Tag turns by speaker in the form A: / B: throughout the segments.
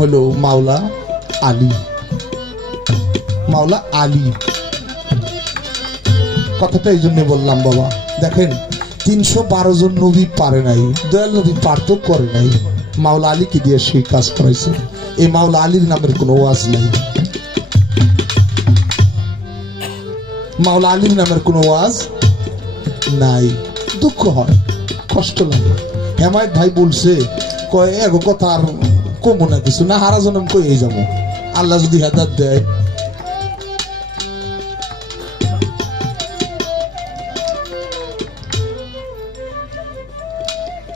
A: হলো মাওলা আলী মাওলা আলী কথাটা এই জন্য বললাম, বাবা। দেখেন, তিনশো বারো জন নবী পারে নাই, দয়াল নবী পারত করে নাই। মাওলা আলীকে দিয়ে সেই কাজ করাইছে। এই মাওলা আলীর নামের কোনো ওয়াজ নাই। মাওলা আলীর নামের কোনো ওয়াজ নাই। দুঃখ হয়, কষ্ট লাগে। হেমায়ত ভাই বলছে, কয়, এগো কথা আর কমো না কিছু, না হারা জনম কই যাব? আল্লাহ যদি হেদাত দেয়।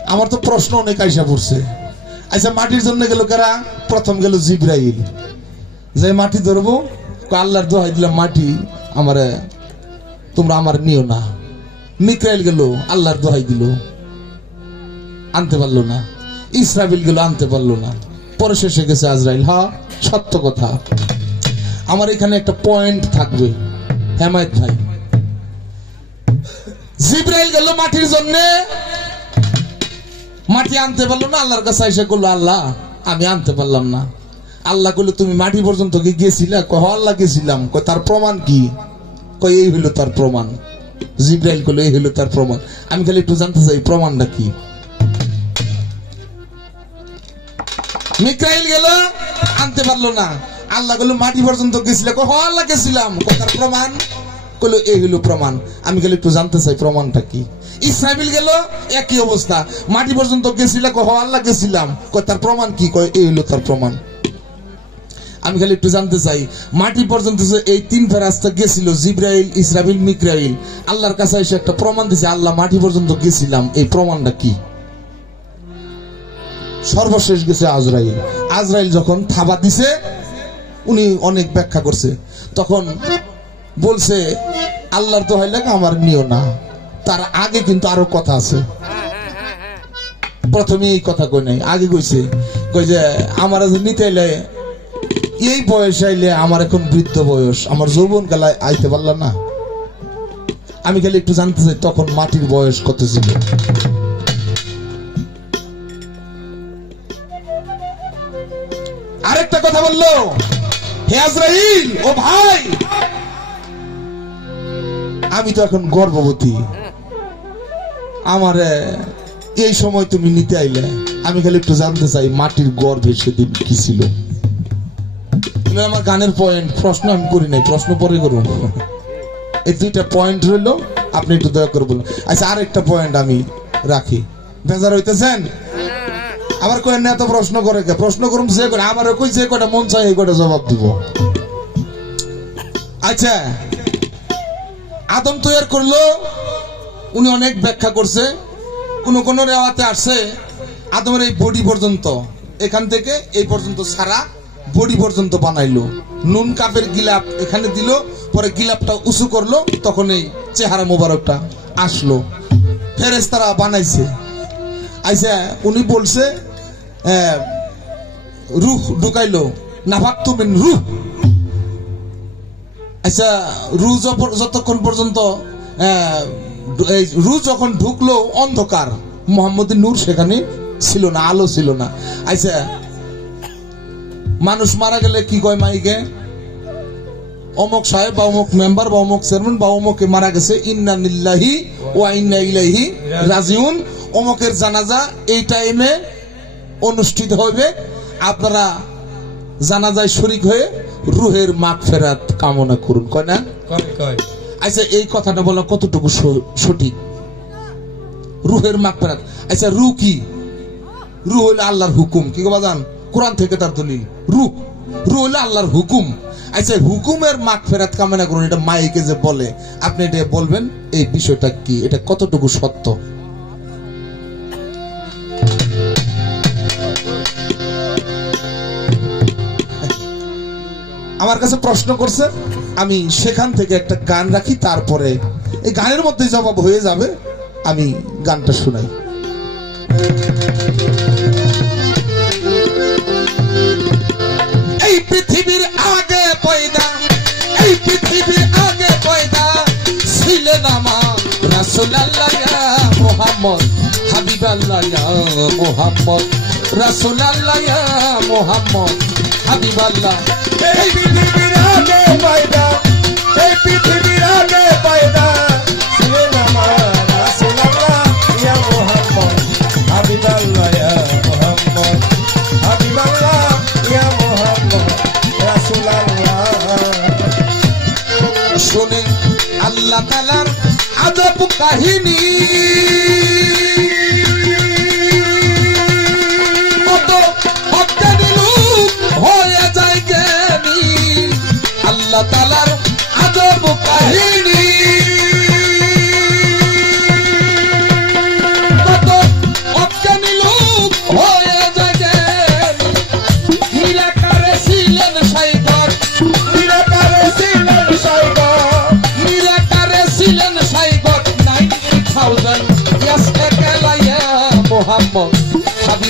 A: আমার তো প্রশ্ন অনেক আইসা পড়ছে। আচ্ছা মাটির জন্য গেল কারা? প্রথম গেল জিব্রাইল। যে মাটি ধরবো, কয় আল্লাহর দোহাই দিলাম মাটি, আমারে তোমরা আমার নিও না। মিক্রাইল গেল, আল্লাহর দোহাই দিল। আনতে পারল না। ইসরাবিল গেল, আনতে পারল না। পরে শেষে গেছে আজরাইল। হা, সত্য কথা। আমার এখানে একটা পয়েন্ট থাকবে। হেমায়ত ভাই। জিব্রাইল গেল মাটির জন্যে। মাটি আনতে পারল না, আল্লাহর কাছে এসে করল, আল্লাহ, আমি আনতে পারলাম না। আল্লাহ করল তুমি মাটি পর্যন্ত কি গেছিলা কহ আল্লাহ গেছিলাম কয়, তার প্রমাণ কি? কয়, এই হইল তার প্রমাণ। জিব্রাইল করল এই হইল তার প্রমাণ। আমি খালি একটু জানতে চাই, প্রমাণটা কি? মিকাইল গেল আনতে পারল না। আল্লাহ বলল মাটি পর্যন্ত গেছিল কয়, হ আল্লাহ গেছিলাম। কয়, তার প্রমাণ? কইলো এই হইল প্রমাণ। আমি খালি একটু জানতে চাই প্রমাণটা কি? ইসরাইল গেল একই অবস্থা। মাটি পর্যন্ত গেছিল কয়, হ আল্লাহ গেছিলাম। কয় তার প্রমাণ কি? কয় এই হইল তার প্রমাণ। আমি খালি একটু জানতে চাই মাটি পর্যন্ত এই তিন ফেরাস্তা গেছিল জিব্রাইল ইসরাবিল মিকরাইল আল্লাহর কাছে এসে একটা প্রমাণ দিছে আল্লাহ মাটি পর্যন্ত গেছিলাম। এই প্রমাণটা কি? সর্বশেষ গেছে আজরাইল। আজরাইল যখন থাবা দিছে, উনি অনেক ব্যাখ্যা করছে। তখন বলছে, আল্লাহর তো হয় লাগে আমার নিও না। তার আগে কিন্তু আরও কথা আছে। প্রথমে এই কথা কই নাই, আগে কইছে। কই যে, আমার নিতে এলে, এই বয়স আইলে আমার এখন বৃদ্ধ বয়স, আমার যৌবন কালায় আইতে পারলাম না। আমি খালি একটু জানতে চাই, তখন মাটির বয়স কত ছিল? আরেকটা কথা বলল। হে আজরাইল ও ভাই। আমি তো এখন গর্ভবতী। আমার এই সময় তুমি নিতে আইলে, আমি খালি একটু জানতে চাই, মাটির গর্ভে সেদিন কি ছিল? আমার গানের পয়েন্ট প্রশ্ন আমি করি নাই, প্রশ্ন পরে করুন। এই দুইটা পয়েন্ট রইল, আপনি একটু দয়া করে বলুন। আচ্ছা আরেকটা পয়েন্ট আমি রাখি। বেজার হইতেছেন? আবার কয়েন এত প্রশ্ন করে কে? প্রশ্ন করুন যে করে আমার কই যে কটা মন চাই এই কটা জবাব দিব। আচ্ছা আদম তৈয়ার করল, উনি অনেক ব্যাখ্যা করছে। কোন কোন রেওয়াতে আসছে, আদমের এই বডি পর্যন্ত, এখান থেকে এই পর্যন্ত সারা বডি পর্যন্ত বানাইলো। নুন কাপের গিলাপ এখানে দিল, পরে গিলাপটা উঁচু করল, তখন এই চেহারা মোবারকটা আসলো। ফেরেস্তারা বানাইছে। আইসা উনি বলছে রুহ ঢুকাইলো। নাফাক তুমিন রুহ। আচ্ছা রু যতক্ষণ পর্যন্ত রু যখন ঢুকলো, অন্ধকার। মোহাম্মদ নূর সেখানে ছিল না, আলো ছিল না। আচ্ছা মানুষ মারা গেলে কি কয় মাইকে? অমুক সাহেব বা অমুক মেম্বার বা অমুক চেয়ারম্যান বা অমুকে মারা গেছে, ইন্না নিল্লাহি ও ইন্না ইলাইহি রাজিউন। অমুকের জানাজা এই টাইমে অনুষ্ঠিত হবে। আপনারা জানাজায় শরিক হয়ে রুহের মাগ ফেরাত কামনা করুন কয় না? আচ্ছা এই কথাটা বলা কতটুকু সঠিক? রুহের মাগ ফেরাত। আচ্ছা রু কি? রু হইলে আল্লাহর হুকুম। কি গো বাজান? কোরআন থেকে তার দলিল। রু। রু হইলে আল্লাহর হুকুম। আচ্ছা হুকুমের মাগ ফেরাত কামনা করুন এটা মাইকে যে বলে আপনি এটা বলবেন এই বিষয়টা কি? এটা কতটুকু সত্য? আমার কাছে প্রশ্ন করছে, আমি সেখান থেকে একটা গান রাখি, তারপরে এই গানের মধ্যে জবাব হয়ে যাবে, আমি গানটা শুনাই। এই পৃথিবীর আগে পয়দা, এই পৃথিবীর আগে পয়দা ছিলেন আমার রাসুলাল্লাহ মোহাম্মদ, হাবিবাল্লাহ মোহাম্মদ,
B: রাসুলাল্লাহ মোহাম্মদ। হাবিবাল্লাহ এই পৃথিবীর আগে পায়দা এই পৃথিবীর আগে পায়দা ছিলেন আমার রাসূলুল্লাহ ইয়া মুহাম্মদ হাবিবাল্লাহ ইয়া মুহাম্মদ।
A: কাহিনী।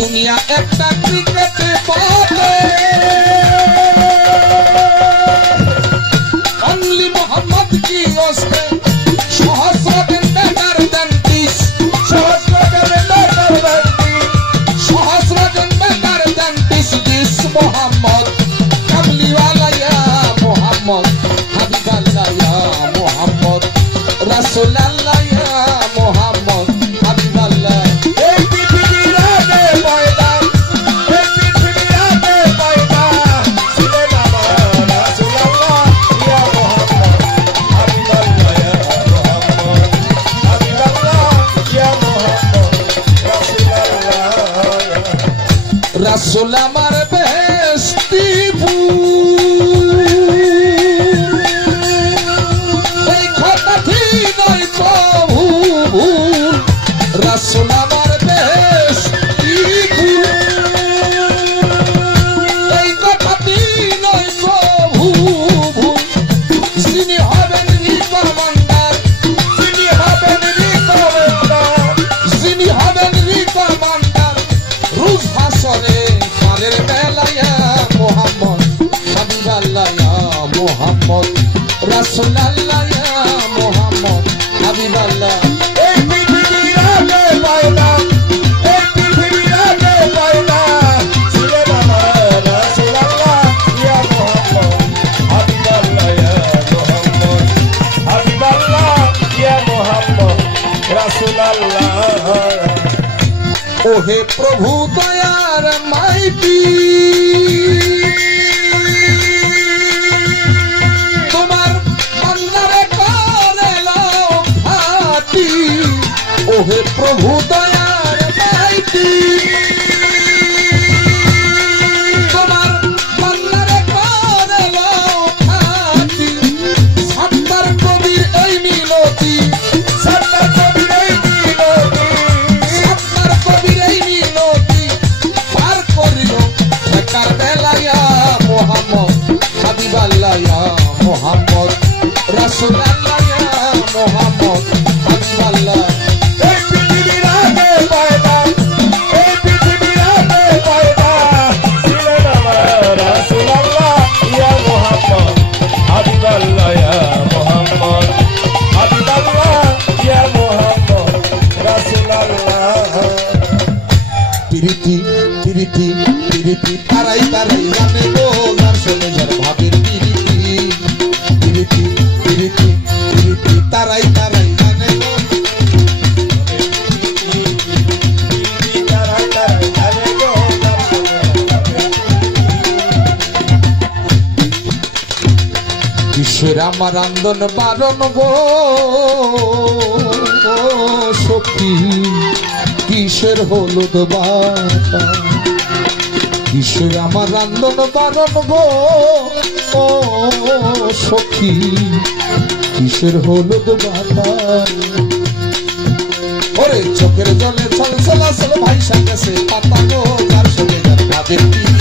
A: দুনিয়া একটা ক্রিকেটে পাবে சொல்லாமா প্রভু দয়ার মাইপি তোমার বান্দারে করে লাও হাতি। ওহে প্রভু দয়ার মাইপি আমার আন্দোলন বারণ সখী, কিসের হলুদ বাতা কিসের আমার আন্দোলন বারণ গো ও সখী, কিসের হলুদ বাতা ওরে চোখের জলে চল চলাচল ভাই সাথে পাতা গো যার সঙ্গে যার